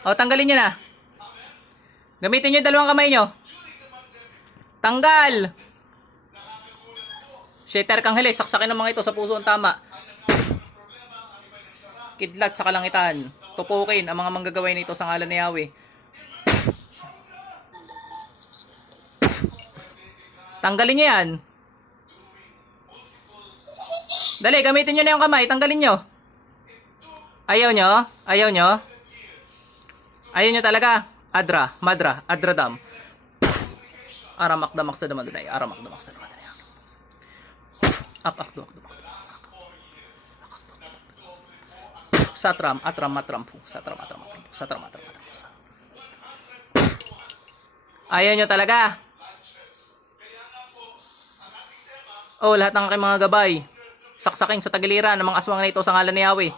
O, tanggalin nyo na. Gamitin nyo dalawang kamay nyo. Tanggal! Shater kang hilis, saksakin ng mga ito sa puso ang tama. Kidlat sa kalangitan. Tupukin ang mga manggagaway nito sa ngalan ni Yahweh. Tanggalin nyo yan. Dali, gamitin nyo na yung kamay. Tanggalin nyo. Ayaw nyo? Ayaw nyo? Ayaw nyo talaga? Adra, madra, adradam. Aramak damak sa damadunay. Aramak damak sa damadunay. Ak ak duak duak. Satram, atram, matram po. Satram, atram, matram po. Satram, atram, matram po. Ayaw nyo talaga? Oh, lahat ng aking mga gabay. Saksakin sa tagiliran ng mga aswang na ito sa ngalan ni Yahweh.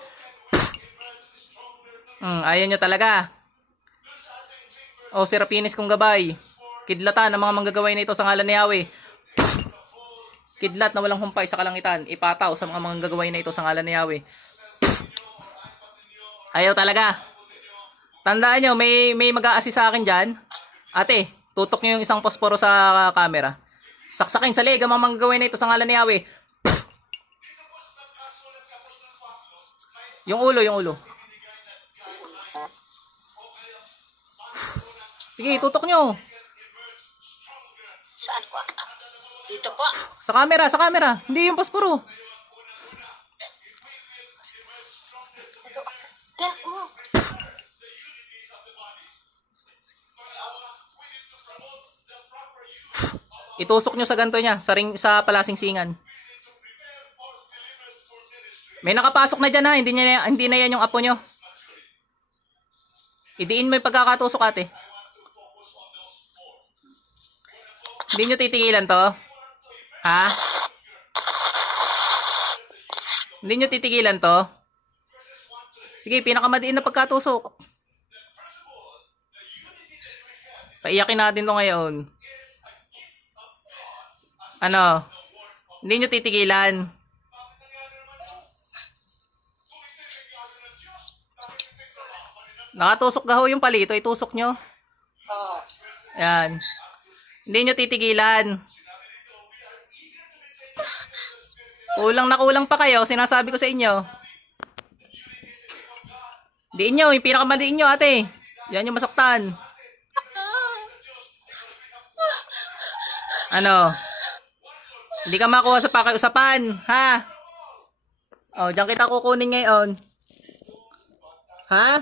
Hmm, ayaw nyo talaga. Oh, sirapinis kong gabay. Kidlatan ng mga manggagaway na ito sa ngalan ni Yahweh. Kidlat na walang humpay sa kalangitan. Ipataw sa mga manggagaway na ito sa ngalan ni Yahweh. Ayaw talaga. Tandaan nyo, may, may mag-a-assist sa akin dyan. Ate, tutok nyo yung isang posporo sa camera. Saksakin sa leg ang mga manggagaway na sa ngalan ni Yahweh. Yung ulo, yung ulo. Sige, tutok nyo. Saan po? Dito po. Sa camera, sa camera. Hindi yung posporo. Dako. Itusok nyo sa ganto niya, sa, ring, sa palasing-singan. May nakapasok na dyan ha, hindi, niya, hindi na yan yung apo nyo. Idiin mo yung pagkakatusok ate. Hindi nyo titigilan to? Ha? Hindi nyo titigilan to? Sige, pinakamadiin na pagkatusok. Paiyakin natin to ngayon. Ano? Hindi nyo titigilan. Nakatusok gaho yung palito, itusok nyo. Oh. Yan. Hindi nyo titigilan. Kulang na kulang pa kayo, sinasabi ko sa inyo. Diin nyo, yung pinakamaliin nyo ate. Yan yung masaktan. Ano? Hindi ka makuha sa pakiusapan, ha? Oh, diyan kita kukunin ngayon. Ha?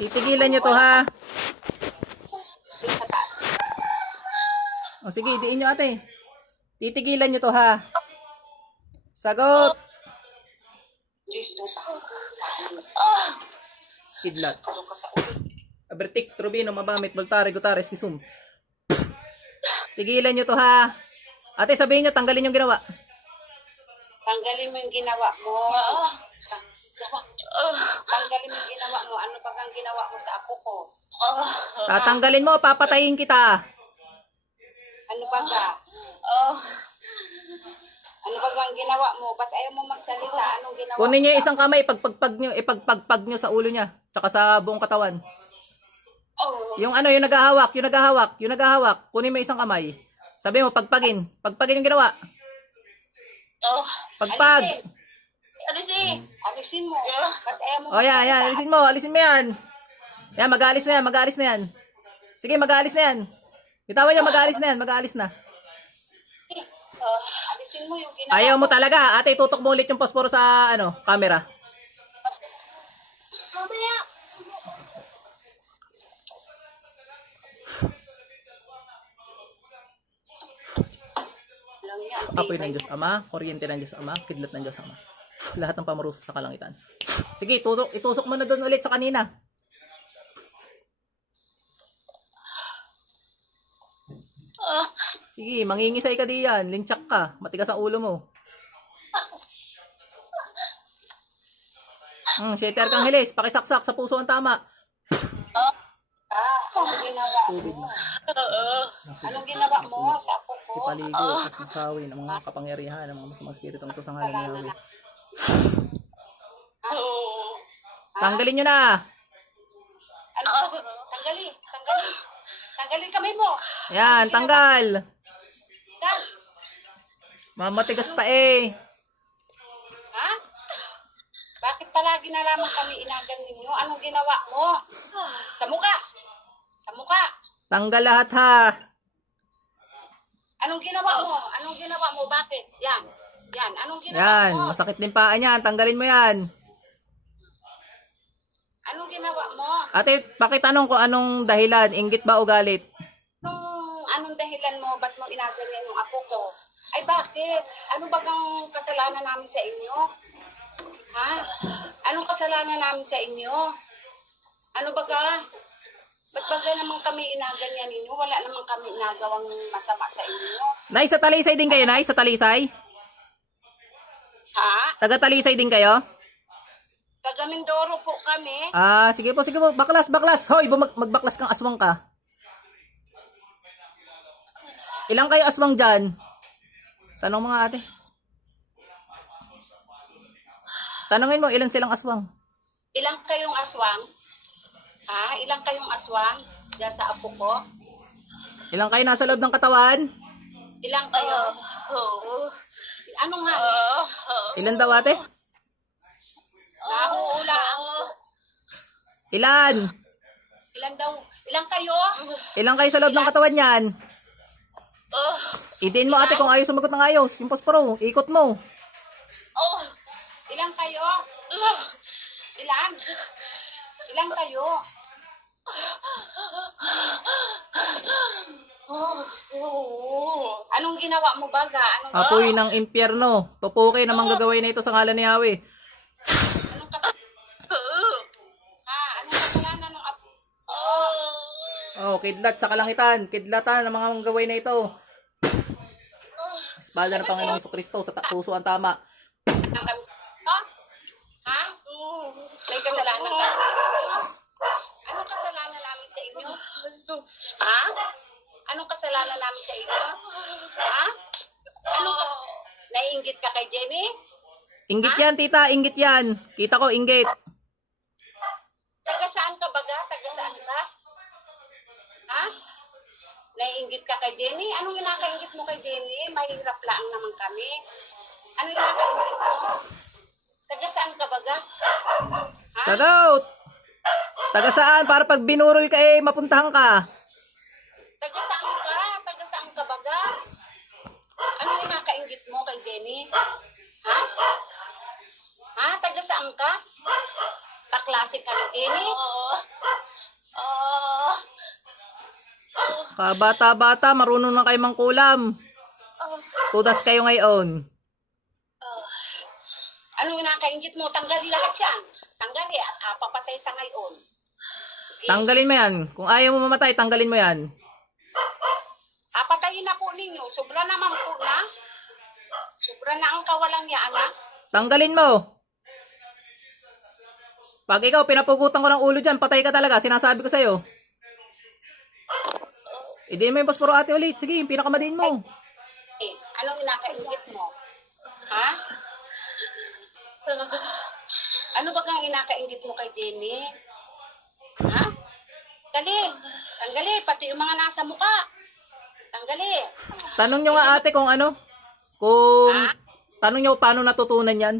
Titigilan nyo to, ha? Doon sa taas. O sige, diin nyo ate. Titigilan nyo to, ha? Sagot! Kidlat. Abertik, Trubino, Mabamit, Baltare, Gutares, Kisum. Tigilan nyo to, ha? Ate, sabihin nyo, tanggalin yung ginawa. Tanggalin mo yung ginawa mo. Tanggalin mo yung ginawa mo. Ano pag ang ginawa mo sa apo ko? Tatanggalin mo, papatayin kita. Ano pa ka? Ano pag ang ginawa mo? Ba't ayaw mo magsalita? Anong ginawa Kunin yung sa- isang kamay, pagpagpag nyo, ipagpagpag nyo sa ulo niya. Tsaka sa buong katawan. Oh. Yung ano, yung naghahawak, yung naghahawak, yung naghahawak, kunin mo isang kamay. Sabi mo, pagpagin. Pagpagin yung ginawa. Oh. Pagpag. Alisin. Alisin. Alisin mo. Ba't ayaw mo O yan, yan. Alisin mo, alisin mo yan. Yan, mag-aalis na yan, mag-aalis na yan. Sige, mag-aalis na yan. Bitawan nyo, mag-aalis na yan, mag-aalis na. Oh. Alisin mo yung ginawa Ayaw mo talaga. Ate, tutok mo ulit yung posporo sa, ano, camera. Mamaya. Apoy ng Diyos Ama, kuryente ng Diyos Ama, kidlat ng Diyos Ama. Lahat ng pamarusa sa kalangitan. Sige, tutok, itusok mo na doon ulit sa kanina. Ah. Sige, mangingisay ka diyan. Linchak ka. Matigas ang ulo mo. Hmm, shater kang hilis. Pakisaksak sa puso ang tama. Ah, anong ginawa mo? na. Anong ginawa mo sa apo ko? Ipaligo at sasawi ng mga kapangyarihan ng mga masamang spiritong ito sa ngalan ni Yahweh. Tanggalin nyo na. Ano? Tanggali. Tanggali. Tanggalin kamay mo. Yan, tanggal. Mamatigas pa eh. Ha? Bakit palagi na lamang kami inagan ninyo? Anong ginawa mo? Sa muka. Sa muka. Tanggal lahat ha. Anong ginawa mo? Anong ginawa mo? Bakit? Yan. Yan. Anong ginawa Yan, mo? masakit din paa niyan. Tanggalin mo yan. Anong ginawa mo? Ate, pakitanong ko anong dahilan? Inggit ba o galit? Dahilan mo? Ba't mo inaganyan yung apo ko? Ay bakit? Ano bagang kasalanan namin sa inyo? Ha? Anong kasalanan namin sa inyo? Ano baga? Ba't baga naman kami inaganyan ninyo? Wala naman kami inagawang masama sa inyo. Nay, sa talisay din kayo, Nay? Sa talisay? Ha? Taga talisay din kayo? Taga Mindoro po kami. Ah, sige po, sige po. Baklas, baklas. Hoy, bumag magbaklas kang aswang ka. Ilang kayo aswang dyan? Tanong mga ate. Tanongin mo, ilan silang aswang? Ilang kayong aswang? Ha? Ilang kayong aswang? Diyan sa apo ko? Ilang kayo nasa loob ng katawan? Ilang kayo? Oo. Ano nga? Ilan daw ate? Nahuula ako. Ilan? Ilan daw? Ilang kayo? Ilang kayo sa loob ng katawan yan? Idiin mo ate kung ayaw sumagot ng ayos. Yung posporo, ikot mo. Oh. Ilang kayo? Ilan? Ilang kayo? Anong ginawa mo baga? Anong, Apoy ng impyerno. Tupukin na manggagawin na ito sa ngalan ni Yahweh. Oh, kidlat sa kalangitan. Kidlatan ng mga manggagawin na ito. Espada ng Panginoong Hesus Kristo sa puso ang tama. Ang. Ha? Ha? May kasalanan ba? Anong kasalanan namin sa inyo? Ha? Anong kasalanan namin sa inyo? Ha? Anong ka... Naiingit ka kay Jenny? Inggit yan, tita. Inggit yan. Kita ko, inggit. Naiingit ka kay Jenny? Anong inakaingit mo kay Jenny? Mahirap lang naman kami. Ano inakaingit mo? Taga saan ka baga? Ha? Sagot! Taga saan? Para pag binurol ka eh, mapuntahan ka. Taga saan ka? Taga saan ka baga? Ano yung nakaingit mo kay Jenny? Ha? Ha? Taga saan ka? Kaklase ka ni Jenny? Oo. Oo. Kabata-bata, marunong na kayo mangkulam. Tudas kayo ngayon. Ano yung nakaingit mo? Tanggali lahat yan. Tanggali at ah, papatay sa ngayon. Tanggalin mo yan. Kung ayaw mo mamatay, tanggalin mo yan. Ah, patayin na po ninyo. Sobra naman po na. Sobra na ang kawalang niya, anak. Tanggalin mo. Pag ikaw, pinapugutan ko ng ulo dyan, patay ka talaga. Sinasabi ko sa'yo. Idiin mo yung pasporo ate ulit. Sige, yung pinakamadiin mo. Eh, anong inakaingit mo? Ha? Ano ba kang inakaingit mo kay Jenny? Ha? Dali. Tanggali. Pati yung mga nasa muka. Tanggali. Tanong nyo nga ate kung ano. Kung... Tanong nyo paano natutunan yan.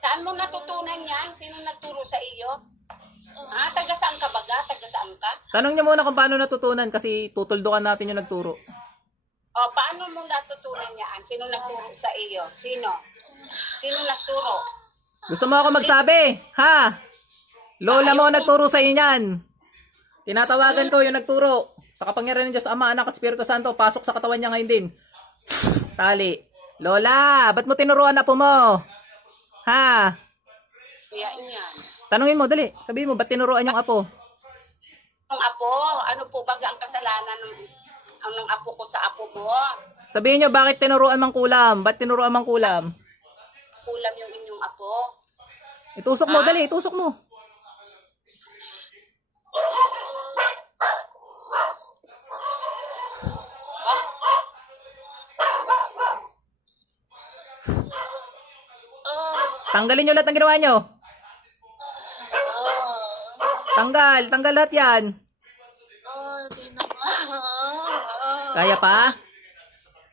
Saan mo natutunan yan? Sino nagturo sa iyo? Ha? Taga saan ka baga? Taga saan ka? Tanong nyo muna kung paano natutunan kasi tutuldukan natin yung nagturo. O, paano mo natutunan yan? Sino nagturo sa iyo? Sino? Sino nagturo? Gusto mo ako magsabi? Ha? Lola mo ang nagturo sa inyo yan. Tinatawagan ko yung nagturo. Sa kapangyarihan ng Diyos, Ama, Anak at Espiritu Santo, pasok sa katawan niya ngayon din. Tali. Lola, ba't mo tinuruan na po mo? Ha? Yan yan. Tanungin mo, dali. Sabihin mo, ba't tinuruan yung apo? Ang apo, ano po baga ang kasalanan ng, ang ng apo ko sa apo mo? Sabihin nyo, bakit tinuruan mang kulam? Ba't tinuruan mang kulam? Kulam yung inyong apo. Itusok mo, dali, itusok mo. Tanggalin nyo lahat ng ginawa nyo. Tanggal, tanggal lahat yan. Oh, di naman. Kaya pa?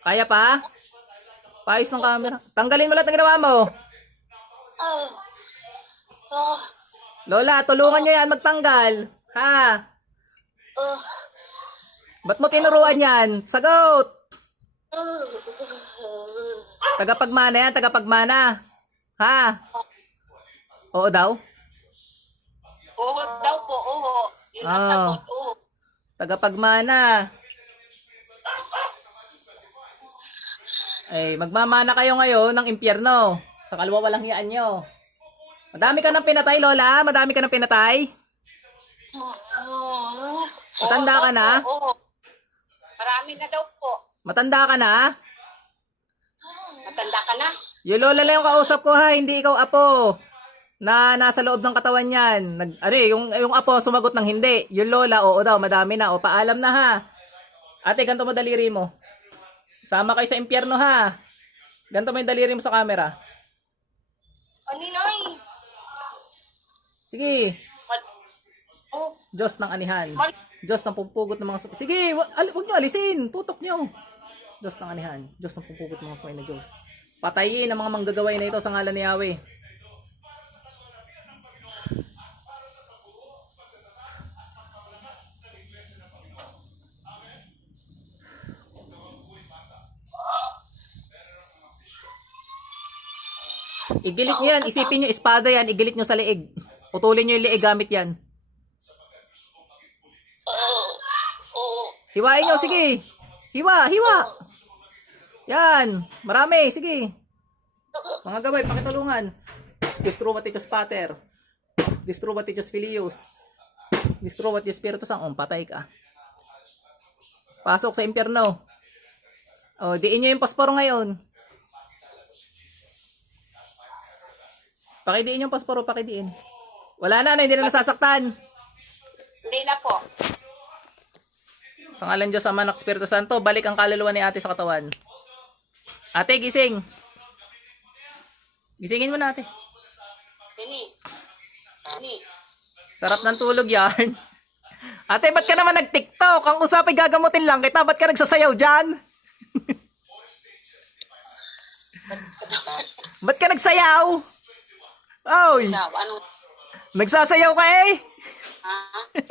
Kaya pa? Paayos ng camera. Tanggalin mo lahat ng ginawa mo. Oh. Lola, tulungan nyo yan magtanggal. Ha? Oh. Ba't mo tinuruan yan? Sagot! Tagapagmana yan, tagapagmana. Ha? Oo daw? Oo daw po, oo. Yun ang Ah. sagot. Tagapagmana. Ay, magmamana kayo ngayon ng impyerno. Sa kalwa walang hiyaan nyo. Madami ka ng pinatay, Lola? Madami ka ng pinatay? Oo. Matanda Oo ka daw na? po. Marami na daw po. Matanda ka na? Matanda ka na? Yung Lola lang yung kausap ko ha, hindi ikaw apo. Na nasa loob ng katawan yan. Nag, eh, yung, yung apo sumagot ng hindi. Yung Lola, oo daw, madami na. O paalam na ha. Ate, ganito mo daliri mo. Sama kayo sa impyerno ha. Ganito mo yung daliri mo sa camera. Aninoy. Sige. Oh. Diyos ng anihan. Mal- Diyos ng pumpugot ng mga sup- Sige, wa- al- huwag nyo alisin. Tutok nyo. Diyos ng anihan. Diyos ng pumpugot ng mga sumay na Diyos. Patayin ang mga manggagaway na ito sa ngalan ni Yahweh. Igilit nyo yan. Isipin nyo, espada yan. Igilit nyo sa leeg. Putulin nyo yung leeg gamit yan. Hiwain nyo, sige. Hiwa, hiwa. Yan. Marami, sige. Mga gabay, pakitulungan. Distrubatitus pater. Distrubatitus filius. Distrubatitus spiritus ang patay ka. Pasok sa impyerno. O, diin nyo yung pasporo ngayon. Pakidiin yung pasporo, pakidiin. Wala na, na, hindi na nasasaktan. Hindi na po. Sa ngalan Diyos, Ama, Anak, Espiritu Santo, balik ang kaluluwa ni ate sa katawan. Ate, gising. Gisingin mo na ate. Ini. Ini. Sarap ng tulog yan. Ate, ba't ka naman nag-tiktok? Ang usapay gagamutin lang kita. Ba't ka nagsasayaw dyan? ba't ka nagsayaw? Oy, Daw, ano? nagsasayaw ka eh. Ha?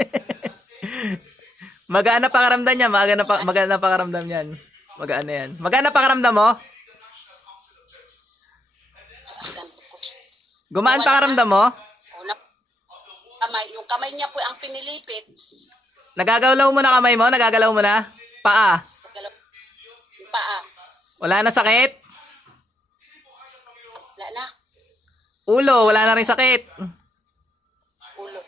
Magana pakaramdam niya, magana pa magana pakaramdam niyan. Magana yan. Magana pakaramdam mo? Gumaan pakaramdam mo? Una, kamay, yung kamay niya po ang pinilipit. Nagagalaw mo na kamay mo? Nagagalaw mo na? Paa? Paa. Wala na sakit? Wala na. Ulo, wala na rin sakit. Ulo.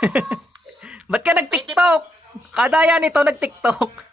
Ba't ka nag-tiktok? Kada yan ito nag-tiktok.